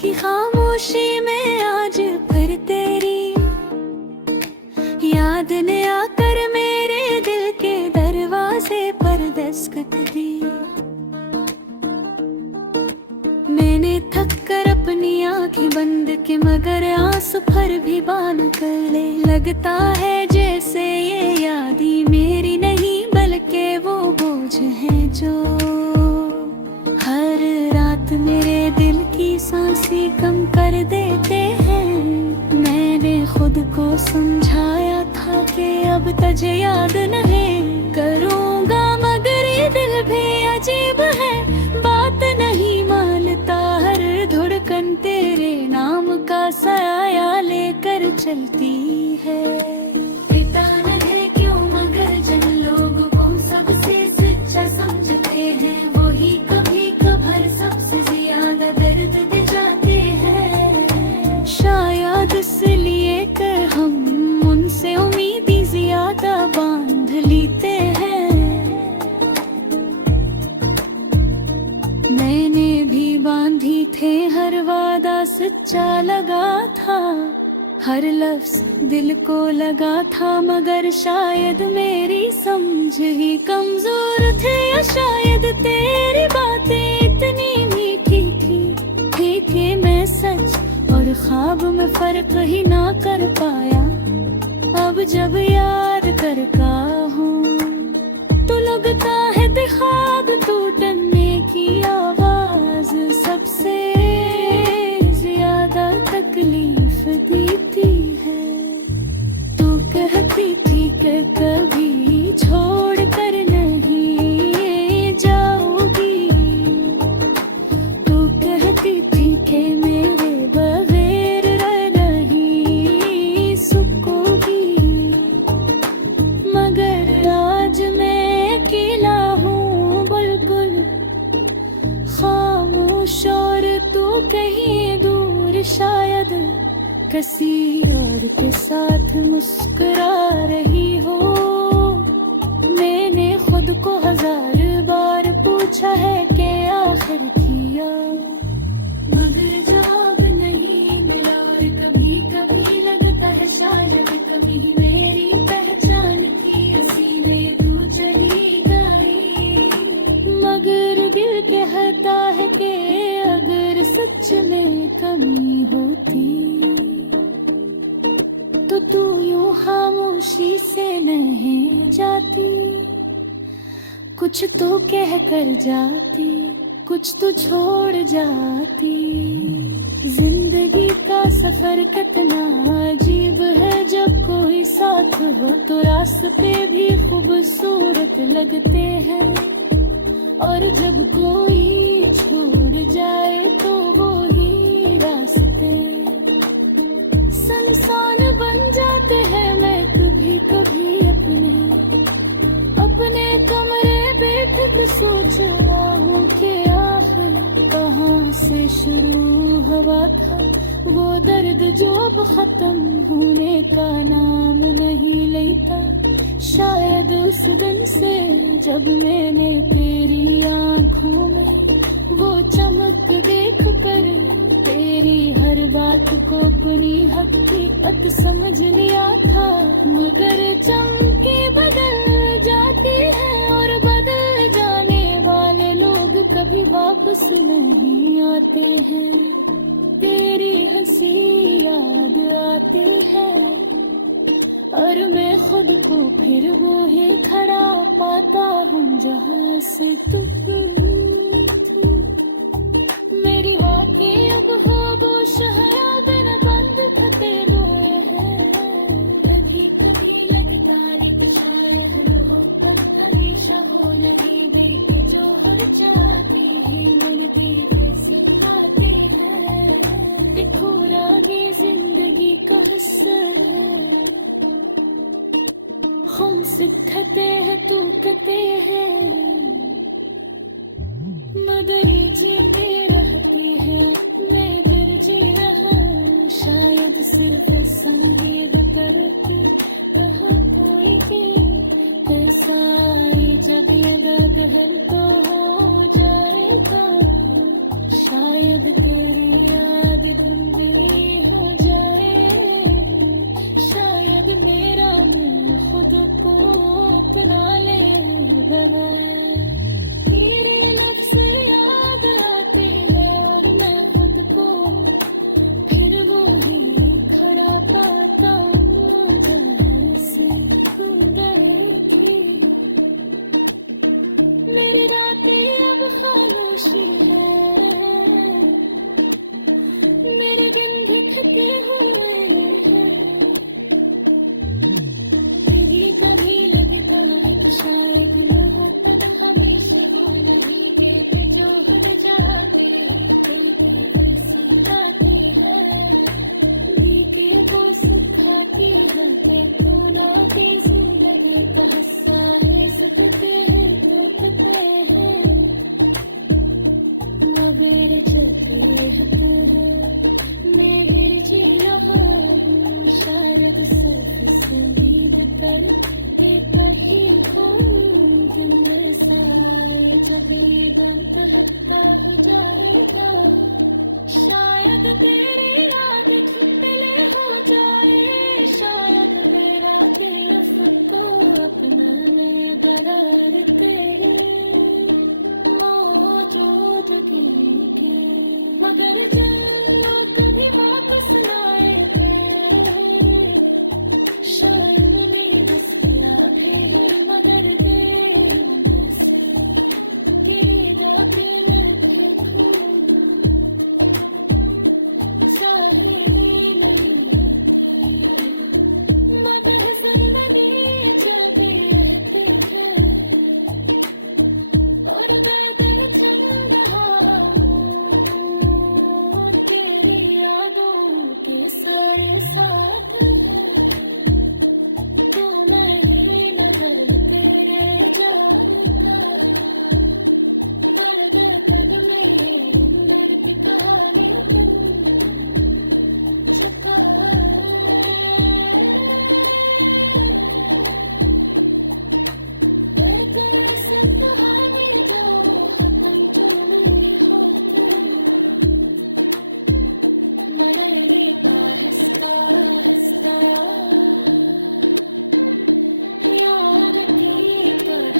की खामोशी में आज फिर तेरी याद ने आकर मेरे दिल के दरवाजे पर दस्तक दी। मैंने थक कर अपनी आंखें बंद की, मगर आंसू पर भी बान कर ले। लगता है जैसे ये यादी मेरी नहीं बल्कि वो बोझ है जो हर रात मेरे दिल की सांसें कम कर देते हैं। मैंने खुद को समझाया था कि अब तुझे याद नहीं करूँगा, मगर ये दिल भी अजीब है, बात नहीं मानता। हर धड़कन तेरे नाम का साया लेकर चलती है। पता न है क्यों मगर जिन लोगों को सबसे सच्चा समझते हैं, वही कभी कभार सबसे ज्यादा दर्द दे जाते हैं। शायद इसलिए कर हम उनसे उम्मीदें ज्यादा बांध लेते हैं। मैंने भी बांधी थे, हर वादा सच्चा लगा था, हर लफ्ज दिल को लगा था, मगर शायद मेरी समझ ही कमजोर थे, या शायद तेरी बातें इतनी मीठी थी कि मैं सच और ख्वाब में फर्क ही ना कर पाया। अब जब याद करता हूँ तो लगता है ख्वाब टूटने की आवाज सबसे ज्यादा तकलीफ देती है। तू कहती थी कि कभी छोड़ कर नहीं जाओगी, तू कहती थी कि मेरे बगैर रह नहीं सकोगी, मगर आज मैं अकेला हूँ बिल्कुल खामोश, और तू कहीं दूर शायद किसी और के साथ मुस्कुरा रही हो। मैंने खुद को 1000 बार पूछा है कि आखिर किया, मगर जवाब नहीं मिला। और कभी कभी लगता है शायद कभी मेरी पहचान थी, उसी में तू चली गई। मगर दिल कहता है कि अगर सच में कमी होती तो तू यूं खामोशी से नहीं जाती, कुछ तो कह कर जाती, कुछ तो छोड़ जाती। जिंदगी का सफर कितना अजीब है, जब कोई साथ हो तो रास्ते भी खूबसूरत लगते हैं, और जब कोई छोड़ जाए तो वो ही रास्ते सुनसान बन जाते हैं। मैं कभी कभी अपने कमरे बैठ कर सोच रहा हूँ कि आखिर कहाँ से शुरू हुआ था वो दर्द जो अब खत्म होने का नाम नहीं लेता। शायद उस दिन से जब मैंने तेरी आंखों में वो चमक देख कर तेरी हर बात को अपनी हकीकत समझ लिया था, मगर चमके बदल जाती है और बदल जाने वाले लोग कभी वापस नहीं आते हैं। तेरी हंसी याद आती है और मैं खुद को फिर वो ही खड़ा पाता हूँ जहाँ से तू थी। मेरी बातें अब खामोश है, यादें बंद थके हुए हैं। कभी कभी लगता है कि शायद मोहब्बत हमेशा हो लगी गई, जो हर चाहती थी मिलती कैसी आती है। देखो रागे जिंदगी का हिस्सा है, हम सिखते हैं तू कहते हैं, मगर ये जीते रहती है मैं फिर जी रहा। शायद सिर्फ संगीत करके कह कोई की कैसा ये जब ये दर्द है तो हो जाएगा। शायद तेरी याद खामोशी है, मेरे दिन दिखते हुए हैं। कभी लगता है शायद मोहब्बत हमेशा नहीं देख जो उड़ जाती है, उनके जैसे आती है, बीते वो सिखाती है। तूनों की जिंदगी का हिस्सा है, सकते हैं टूटते हैं, मगर चलते रहते हैं। मैं फिर जी रहा हूँ, शायद सिर्फ संगीत पर एक ही खून जिंदे साए। जब ये दंत हटका हो जाएगा, शायद तेरी आदत मिले हो जाए, शायद मेरा दिल को अपना में बरार तेरे मौजूदगी के। मगर चलो कभी वापस न आएगा, शायद मेरी मुस्कुराहटें ही मगर देंगे गिरेगा प्रेम की खून, चाहे नहीं मगर जिंदगी चलती रहती है, और पैदल चल रहा हूँ तेरी यादों के सारे साथ है। तो मैं ही नजर तेरे जाने का, दर्द कर मेरे अंदर की कहानी तुम छुपाए। इतना से कहानी जो खत्म चली होती, मेरे को हंसता हंसता याद की तरह